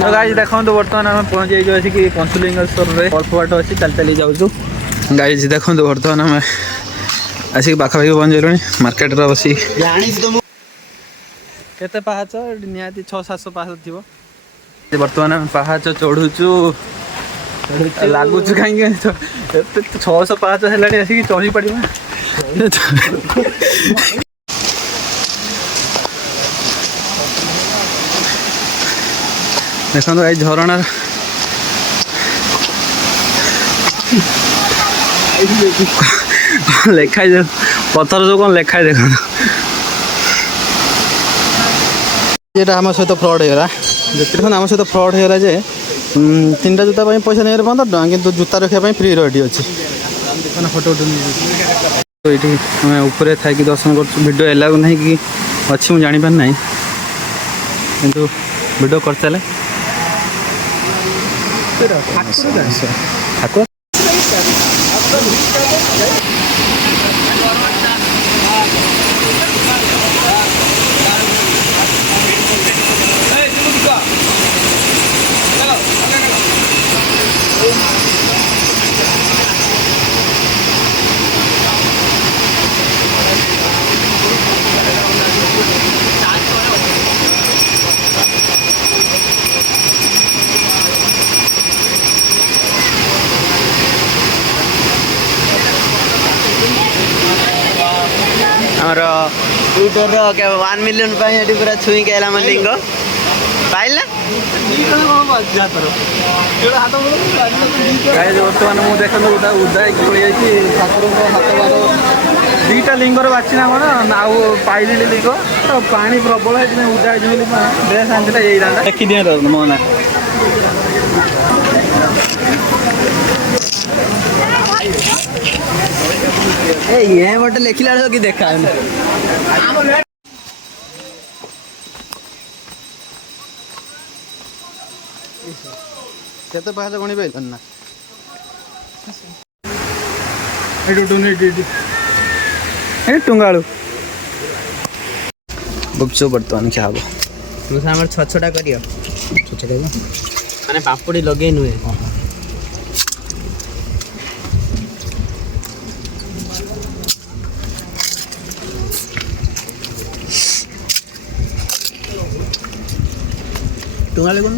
तो गाइस देखो तो बर्तमान आम पहुँच जाइए कि पंचलिंगेश्वर अल्प बाट अच्छी चल चली जाऊँ। गाइस देखो तो बर्तमान आम आसिक पाखापाखि पहुँच गलुँ मार्केट बस केते पाहाच निहाती 600-700 पाहाच थी। बर्तमान आम पाहाच चढ़ुचु लगुच कहीं 600 पाहाच है आसिक चढ़ी पड़ा। देखो भाई झरणार लेखाई पथर जो कौन लेखाई देख ये आम सहित फ्रड होगा देखो आम सहित फ्रड होगा जे 3टा जूता पैसा नहीं 15 टका किंतु जूता रखापी फ्री रेडी अच्छी फोटो तो ये आम ऊपर थी दर्शन कर एलाउ ना कि अच्छी मुझे जापार ना किंतु वीडियो कर चले ठाकुर आमर ट्विटर 1 मिलियन पूरा छुई के लिंग पाइला बर्तमान मुझे देख उदा ठाकुर हाथ बार 2टा लिंगर बाची ना पाइली लिंग तो पानी प्रबल है उदा ड्रेस आनी देखी दिए मो ना ये बटे लिखला कि देखा केते पाहाच गणी पाइलन ना टुंगाड़ू गुपचुप बर्तमान क्या हम छछटा कर माने पापड़ी लगे नुहे टुंगाले कौन